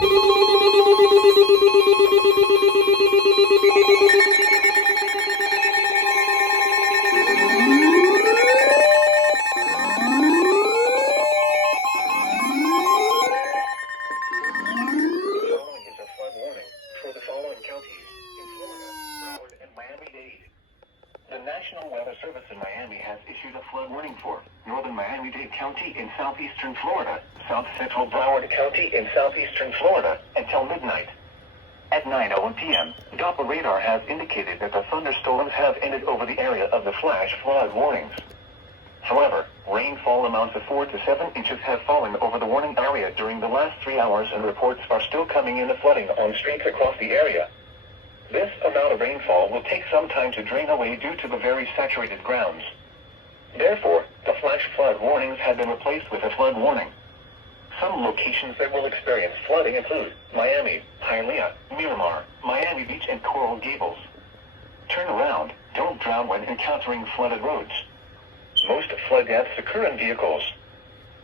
The National Weather Service in Miami has issued a flood warning for northern Miami-Dade County in southeastern Florida, south central Broward County in southeastern Florida, until midnight. At 9:01 p.m., Doppler radar has indicated that the thunderstorms have ended over the area of the flash flood warnings. However, rainfall amounts of 4 to 7 inches have fallen over the warning area during the last 3 hours, and reports are still coming in of flooding on streets across the area. This amount of rainfall will take some time to drain away due to the very saturated grounds. Therefore, the flash flood warnings have been replaced with a flood warning. Some locations that will experience flooding include Miami, Hialeah, Miramar, Miami Beach, and Coral Gables. Turn around, don't drown when encountering flooded roads. Most flood deaths occur in vehicles.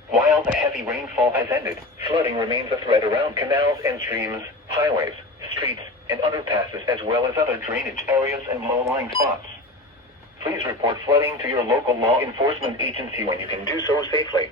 While the heavy rainfall has ended, flooding remains a threat around canals and streams, highways, streets, and underpasses, as well as other drainage areas and low-lying spots. Please report flooding to your local law enforcement agency when you can do so safely.